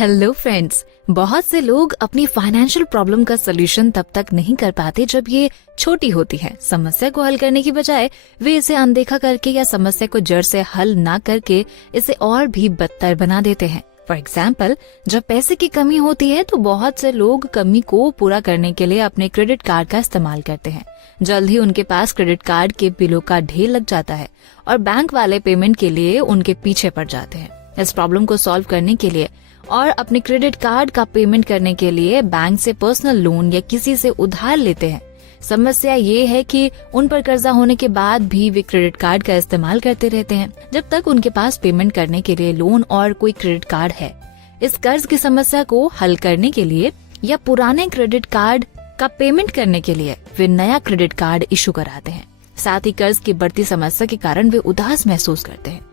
Hello friends, बहुत से लोग अपनी फाइनेंशियल प्रॉब्लम का सोल्यूशन तब तक नहीं कर पाते जब ये छोटी होती है। समस्या को हल करने की बजाय वे इसे अनदेखा करके या समस्या को जड़ से हल ना करके इसे और भी बदतर बना देते हैं। फॉर एग्जाम्पल, जब पैसे की कमी होती है तो बहुत से लोग कमी को पूरा करने के लिए अपने क्रेडिट कार्ड का इस्तेमाल करते हैं। जल्द ही उनके पास क्रेडिट कार्ड के बिलों का ढेर लग जाता है और बैंक वाले पेमेंट के लिए उनके पीछे पड़ जाते हैं। इस प्रॉब्लम को सॉल्व करने के लिए और अपने क्रेडिट कार्ड का पेमेंट करने के लिए बैंक से पर्सनल लोन या किसी से उधार लेते हैं। समस्या ये है कि उन पर कर्जा होने के बाद भी वे क्रेडिट कार्ड का इस्तेमाल करते रहते हैं जब तक उनके पास पेमेंट करने के लिए लोन और कोई क्रेडिट कार्ड है। इस कर्ज की समस्या को हल करने के लिए या पुराने क्रेडिट कार्ड का पेमेंट करने के लिए वे नया क्रेडिट कार्ड इशू कराते हैं। साथ ही कर्ज की बढ़ती समस्या के कारण वे उदास महसूस करते हैं।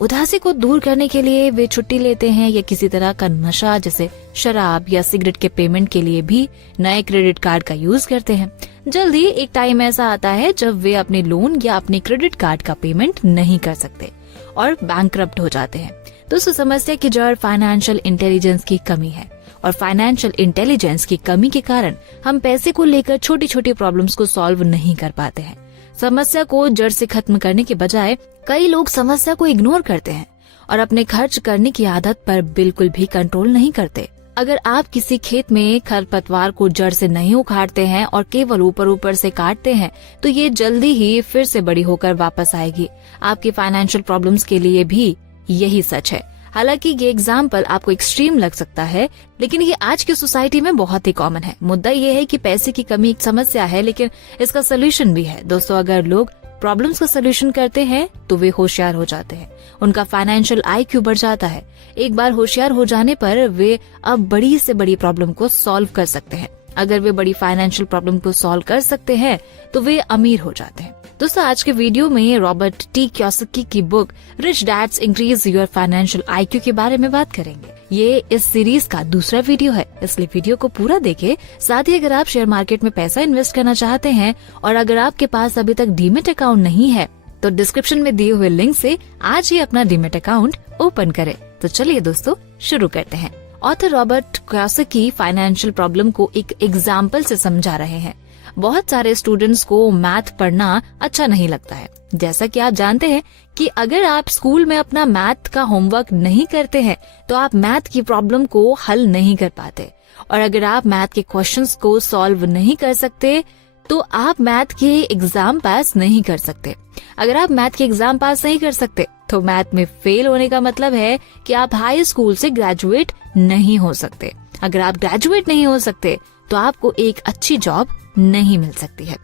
उदासी को दूर करने के लिए वे छुट्टी लेते हैं या किसी तरह का नशा जैसे शराब या सिगरेट के पेमेंट के लिए भी नए क्रेडिट कार्ड का यूज करते हैं। जल्दी एक टाइम ऐसा आता है जब वे अपने लोन या अपने क्रेडिट कार्ड का पेमेंट नहीं कर सकते और बैंकक्रप्ट हो जाते हैं। दोस्तों, समस्या की जड़ फाइनेंशियल इंटेलिजेंस की कमी है और फाइनेंशियल इंटेलिजेंस की कमी के कारण हम पैसे को लेकर छोटी छोटी प्रॉब्लम्स को सॉल्व नहीं कर पाते हैं। समस्या को जड़ से खत्म करने के बजाय कई लोग समस्या को इग्नोर करते हैं और अपने खर्च करने की आदत पर बिल्कुल भी कंट्रोल नहीं करते। अगर आप किसी खेत में खरपतवार को जड़ से नहीं उखाड़ते हैं और केवल ऊपर ऊपर से काटते हैं तो ये जल्दी ही फिर से बड़ी होकर वापस आएगी। आपकी फाइनेंशियल प्रॉब्लम्स के लिए भी यही सच है। हालांकि ये एग्जाम्पल आपको एक्सट्रीम लग सकता है, लेकिन ये आज की सोसाइटी में बहुत ही कॉमन है। मुद्दा ये है कि पैसे की कमी एक समस्या है, लेकिन इसका सोल्यूशन भी है। दोस्तों, अगर लोग प्रॉब्लम्स का सोल्यूशन करते हैं तो वे होशियार हो जाते हैं। उनका फाइनेंशियल IQ बढ़ जाता है। एक बार होशियार हो जाने पर वे अब बड़ी से बड़ी प्रॉब्लम को सॉल्व कर सकते हैं। अगर वे बड़ी फाइनेंशियल प्रॉब्लम को सॉल्व कर सकते हैं तो वे अमीर हो जाते हैं। दोस्तों, आज के वीडियो में रॉबर्ट टी कियोसाकी की book Rich Dad's Increase Your Financial IQ के बारे में बात करेंगे। ये इस सीरीज का दूसरा वीडियो है, इसलिए वीडियो को पूरा देखें। साथ ही अगर आप शेयर मार्केट में पैसा इन्वेस्ट करना चाहते हैं और अगर आपके पास अभी तक डीमेट अकाउंट नहीं है तो डिस्क्रिप्शन में दिए हुए लिंक से आज ही अपना डीमेट अकाउंट ओपन करें। तो चलिए दोस्तों, शुरू करते हैं। Author Robert Kiyosaki financial problem को एक एग्जाम्पल से समझा रहे हैं। बहुत सारे स्टूडेंट्स को मैथ पढ़ना अच्छा नहीं लगता है। जैसा कि आप जानते हैं कि अगर आप स्कूल में अपना मैथ का होमवर्क नहीं करते हैं तो आप मैथ की प्रॉब्लम को हल नहीं कर पाते, और अगर आप मैथ के क्वेश्चंस को सॉल्व नहीं कर सकते तो आप मैथ के एग्जाम पास नहीं कर सकते। अगर आप मैथ के एग्जाम पास नहीं कर सकते तो मैथ में फेल होने का मतलब है कि आप हाई स्कूल से ग्रेजुएट नहीं हो सकते। अगर आप ग्रेजुएट नहीं हो सकते तो आपको एक अच्छी जॉब नहीं मिल सकती है।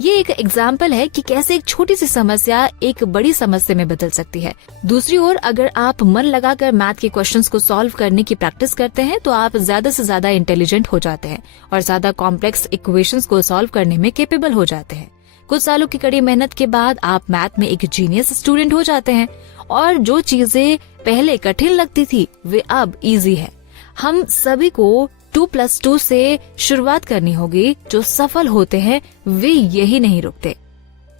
ये एक एग्जाम्पल है कि कैसे एक छोटी सी समस्या एक बड़ी समस्या में बदल सकती है। दूसरी ओर, अगर आप मन लगाकर मैथ के क्वेश्चंस को सॉल्व करने की प्रैक्टिस करते हैं तो आप ज्यादा से ज्यादा इंटेलिजेंट हो जाते हैं और ज्यादा कॉम्प्लेक्स इक्वेशंस को सॉल्व करने में कैपेबल हो जाते हैं। कुछ सालों की कड़ी मेहनत के बाद आप मैथ में एक जीनियस स्टूडेंट हो जाते हैं और जो चीजें पहले कठिन लगती थी वे अब इजी है। हम सभी को 2+2 से शुरुआत करनी होगी। जो सफल होते हैं वे यही नहीं रुकते।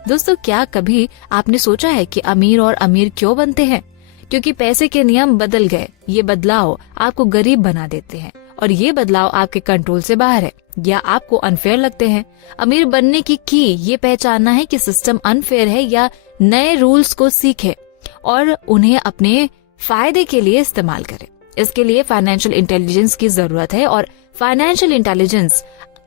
दोस्तों, क्या कभी आपने सोचा है कि अमीर और अमीर क्यों बनते हैं? क्योंकि पैसे के नियम बदल गए। ये बदलाव आपको गरीब बना देते हैं और ये बदलाव आपके कंट्रोल से बाहर है या आपको अनफेयर लगते हैं। अमीर बनने की ये पहचानना है कि सिस्टम अनफेयर है या नए रूल्स को सीखे और उन्हें अपने फायदे के लिए इस्तेमाल करें। इसके लिए फाइनेंशियल इंटेलिजेंस की जरूरत है और फाइनेंशियल इंटेलिजेंस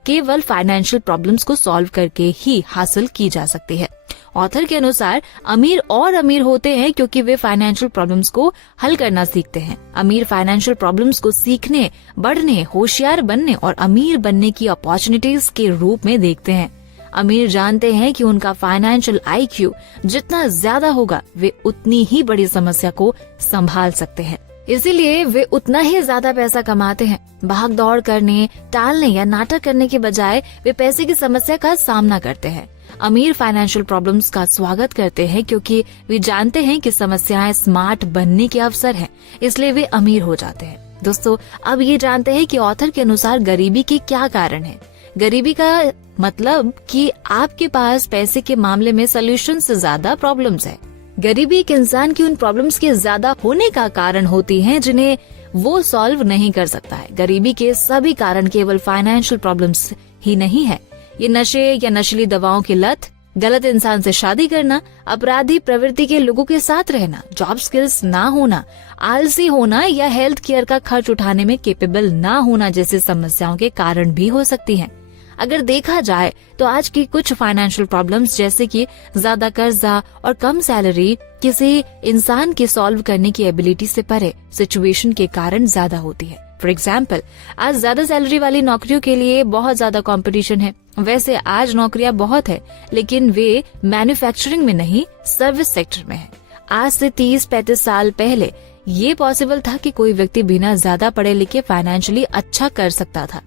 केवल फाइनेंशियल प्रॉब्लम्स को सॉल्व करके ही हासिल की जा सकती है। ऑथर के अनुसार अमीर और अमीर होते हैं क्योंकि वे फाइनेंशियल प्रॉब्लम्स को हल करना सीखते हैं। अमीर फाइनेंशियल प्रॉब्लम्स को सीखने, बढ़ने, होशियार बनने और अमीर बनने की अपॉर्चुनिटीज के रूप में देखते हैं। अमीर जानते हैं कि उनका फाइनेंशियल IQ जितना ज्यादा होगा वे उतनी ही बड़ी समस्या को संभाल सकते हैं, इसीलिए वे उतना ही ज्यादा पैसा कमाते हैं। भाग दौड़ करने, टालने या नाटक करने के बजाय वे पैसे की समस्या का सामना करते हैं। अमीर फाइनेंशियल प्रॉब्लम्स का स्वागत करते हैं क्योंकि वे जानते हैं कि समस्याएं स्मार्ट बनने के अवसर हैं, इसलिए वे अमीर हो जाते हैं। दोस्तों, अब ये जानते हैं कि ऑथर के अनुसार गरीबी के क्या कारण है। गरीबी का मतलब कि आपके पास पैसे के मामले में सोल्यूशन से ज्यादा प्रॉब्लम्स है। गरीबी एक इंसान की उन प्रॉब्लम्स के ज्यादा होने का कारण होती है जिन्हें वो सॉल्व नहीं कर सकता है। गरीबी के सभी कारण केवल फाइनेंशियल प्रॉब्लम्स ही नहीं है। ये नशे या नशीली दवाओं की लत, गलत इंसान से शादी करना, अपराधी प्रवृत्ति के लोगों के साथ रहना, जॉब स्किल्स ना होना, आलसी होना या हेल्थ केयर का खर्च उठाने में कैपेबल ना होना जैसी समस्याओं के कारण भी हो सकती हैं। अगर देखा जाए तो आज की कुछ फाइनेंशियल प्रॉब्लम्स जैसे कि ज्यादा कर्जा और कम सैलरी किसी इंसान के सॉल्व करने की एबिलिटी से परे सिचुएशन के कारण ज्यादा होती है। फॉर एग्जाम्पल, आज ज्यादा सैलरी वाली नौकरियों के लिए बहुत ज्यादा कंपटीशन है। वैसे आज नौकरियां बहुत है, लेकिन वे मैन्युफैक्चरिंग में नहीं, सर्विस सेक्टर में है। आज से 30-35 साल पहले ये पॉसिबल था कि कोई व्यक्ति बिना ज्यादा पढ़े लिखे फाइनेंशियली अच्छा कर सकता था।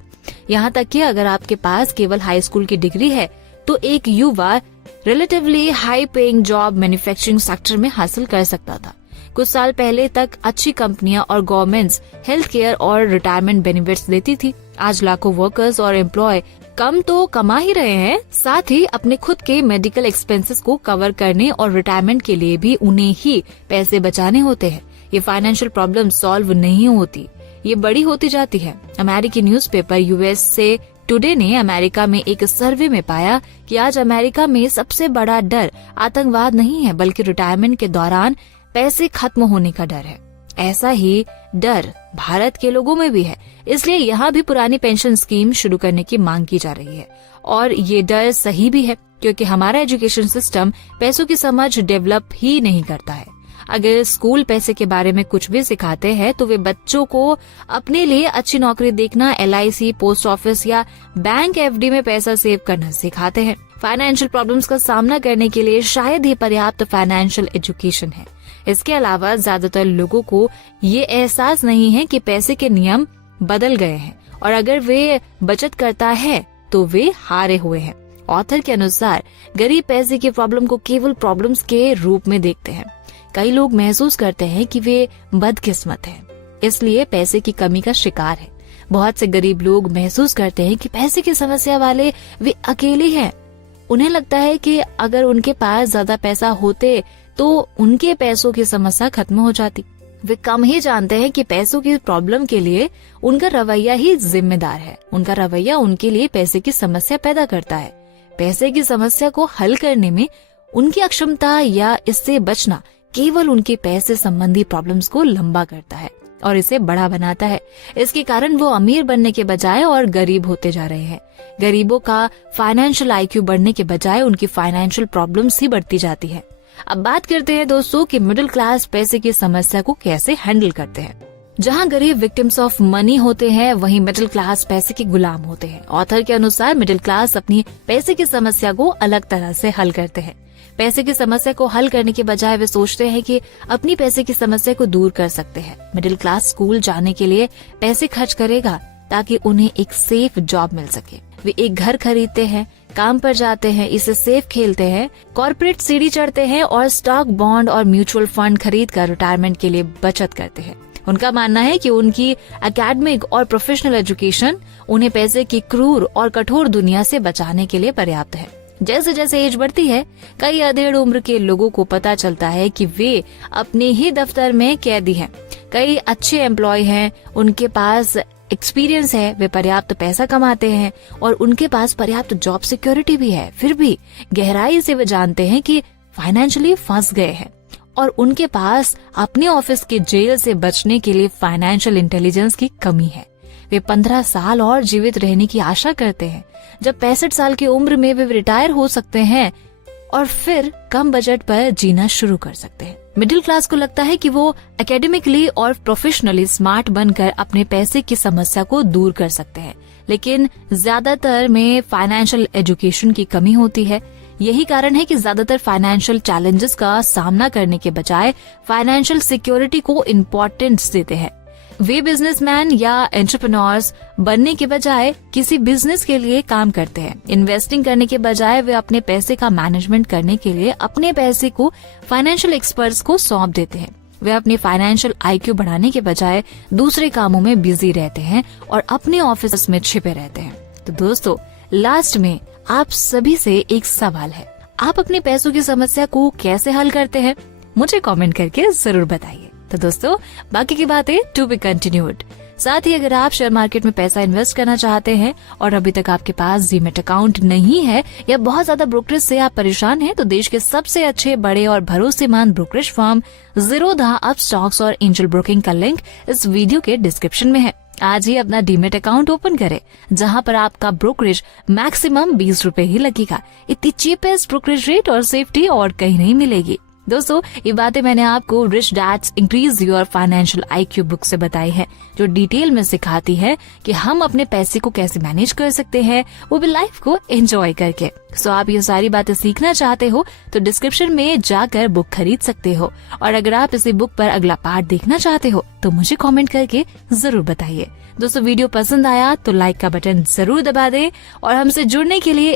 यहाँ तक कि अगर आपके पास केवल हाई स्कूल की डिग्री है तो एक युवा relatively high paying job manufacturing sector में हासिल कर सकता था। कुछ साल पहले तक अच्छी कंपनियां और गवर्नमेंट्स हेल्थ केयर और रिटायरमेंट बेनिफिट्स देती थी। आज लाखों वर्कर्स और एम्प्लॉय कम तो कमा ही रहे हैं, साथ ही अपने खुद के मेडिकल एक्सपेंसेस को कवर करने और रिटायरमेंट के लिए भी उन्हें ही पैसे बचाने होते हैं। ये फाइनेंशियल प्रॉब्लम सॉल्व नहीं होती, ये बड़ी होती जाती है। अमेरिकी न्यूज़पेपर यूएसए टुडे ने अमेरिका में एक सर्वे में पाया कि आज अमेरिका में सबसे बड़ा डर आतंकवाद नहीं है, बल्कि रिटायरमेंट के दौरान पैसे खत्म होने का डर है। ऐसा ही डर भारत के लोगों में भी है, इसलिए यहाँ भी पुरानी पेंशन स्कीम शुरू करने की मांग की जा रही है। और ये डर सही भी है, क्योंकि हमारा एजुकेशन सिस्टम पैसों की समझ डेवलप ही नहीं करता है। अगर स्कूल पैसे के बारे में कुछ भी सिखाते हैं तो वे बच्चों को अपने लिए अच्छी नौकरी देखना, LIC, पोस्ट ऑफिस या बैंक FD में पैसा सेव करना सिखाते हैं। फाइनेंशियल प्रॉब्लम्स का सामना करने के लिए शायद ही पर्याप्त फाइनेंशियल एजुकेशन है। इसके अलावा ज्यादातर लोगों को ये एहसास नहीं है कि पैसे के नियम बदल गए हैं और अगर वे बचत करता है तो वे हारे हुए हैं। ऑथर के अनुसार गरीब पैसे की प्रॉब्लम को केवल प्रॉब्लम्स के रूप में देखते हैं। कई लोग महसूस करते हैं कि वे बदकिस्मत हैं, इसलिए पैसे की कमी का शिकार है। बहुत से गरीब लोग महसूस करते हैं कि पैसे की समस्या वाले वे अकेले हैं। उन्हें लगता है कि अगर उनके पास ज्यादा पैसा होते तो उनके पैसों की समस्या खत्म हो जाती। वे कम ही जानते हैं कि पैसों की प्रॉब्लम के लिए उनका रवैया ही जिम्मेदार है। उनका रवैया उनके लिए पैसे की समस्या पैदा करता है। पैसे की समस्या को हल करने में उनकी अक्षमता या इससे बचना केवल उनके पैसे संबंधी प्रॉब्लम्स को लंबा करता है और इसे बड़ा बनाता है। इसके कारण वो अमीर बनने के बजाय और गरीब होते जा रहे हैं। गरीबों का फाइनेंशियल IQ बढ़ने के बजाय उनकी फाइनेंशियल प्रॉब्लम्स ही बढ़ती जाती है। अब बात करते हैं दोस्तों कि मिडिल क्लास पैसे की समस्या को कैसे हैंडल करते हैं। जहां गरीब विक्टिम्स ऑफ मनी होते हैं, वहीं मिडिल क्लास पैसे के गुलाम होते हैं। ऑथर के अनुसार मिडिल क्लास अपनी पैसे की समस्या को अलग तरह से हल करते हैं। पैसे की समस्या को हल करने के बजाय वे सोचते हैं कि अपनी पैसे की समस्या को दूर कर सकते हैं। मिडिल क्लास स्कूल जाने के लिए पैसे खर्च करेगा ताकि उन्हें एक सेफ जॉब मिल सके। वे एक घर खरीदते हैं, काम पर जाते हैं, इसे सेफ खेलते हैं, कॉर्पोरेट सीढ़ी चढ़ते हैं और स्टॉक, बॉन्ड और म्यूचुअल फंड खरीद कर रिटायरमेंट के लिए बचत करते हैं। उनका मानना है कि उनकी एकेडमिक और प्रोफेशनल एजुकेशन उन्हें पैसे की क्रूर और कठोर दुनिया से बचाने के लिए पर्याप्त है। जैसे जैसे एज बढ़ती है, कई अधेड़ उम्र के लोगों को पता चलता है कि वे अपने ही दफ्तर में कैदी हैं। कई अच्छे एम्प्लॉय हैं, उनके पास एक्सपीरियंस है, वे पर्याप्त पैसा कमाते हैं और उनके पास पर्याप्त जॉब सिक्योरिटी भी है। फिर भी गहराई से वे जानते हैं कि फाइनेंशियली फंस गए हैं और उनके पास अपने ऑफिस के जेल से बचने के लिए फाइनेंशियल इंटेलिजेंस की कमी है। वे 15 साल और जीवित रहने की आशा करते हैं, जब 65 साल की उम्र में वे रिटायर हो सकते हैं और फिर कम बजट पर जीना शुरू कर सकते हैं। मिडिल क्लास को लगता है कि वो एकेडमिकली और प्रोफेशनली स्मार्ट बनकर अपने पैसे की समस्या को दूर कर सकते हैं, लेकिन ज्यादातर में फाइनेंशियल एजुकेशन की कमी होती है। यही कारण है कि ज्यादातर फाइनेंशियल चैलेंजेस का सामना करने के बजाय फाइनेंशियल सिक्योरिटी को इम्पोर्टेंस देते हैं। वे बिजनेसमैन या एंटरप्रेन्योर्स बनने के बजाय किसी बिजनेस के लिए काम करते हैं। इन्वेस्टिंग करने के बजाय वे अपने पैसे का मैनेजमेंट करने के लिए अपने पैसे को फाइनेंशियल एक्सपर्ट्स को सौंप देते हैं। वे अपनी फाइनेंशियल IQ बढ़ाने के बजाय दूसरे कामों में बिजी रहते हैं और अपने ऑफिस में छिपे रहते हैं। तो दोस्तों, लास्ट में आप सभी से एक सवाल है, आप अपने पैसों की समस्या को कैसे हल करते हैं? मुझे कमेंट करके जरूर बताइए। तो दोस्तों बाकी की बातें टू बी कंटिन्यूड। साथ ही अगर आप शेयर मार्केट में पैसा इन्वेस्ट करना चाहते हैं और अभी तक आपके पास डीमैट अकाउंट नहीं है या बहुत ज्यादा ब्रोकरेज से आप परेशान हैं, तो देश के सबसे अच्छे, बड़े और भरोसेमंद ब्रोकरेज फर्म ज़ीरोधा, अपस्टॉक्स और एंजल ब्रोकिंग का लिंक इस वीडियो के डिस्क्रिप्शन में है। आज ही अपना डीमैट अकाउंट ओपन करें, जहां पर आपका ब्रोकरेज मैक्सिमम 20 रुपए ही लगेगा। इतनी चीपेस्ट ब्रोकरेज रेट और सेफ्टी और कहीं नहीं मिलेगी। दोस्तों ये बातें मैंने आपको Rich Dad's Increase Your Financial IQ book से बताई है, जो डिटेल में सिखाती है कि हम अपने पैसे को कैसे मैनेज कर सकते हैं, वो भी लाइफ को एंजॉय करके। सो आप ये सारी बातें सीखना चाहते हो तो डिस्क्रिप्शन में जाकर बुक खरीद सकते हो। और अगर आप इसी बुक पर अगला पार्ट देखना चाहते हो तो मुझे कमेंट करके जरूर बताइए। दोस्तों वीडियो पसंद आया तो लाइक का बटन जरूर दबा दें और हमसे जुड़ने के लिए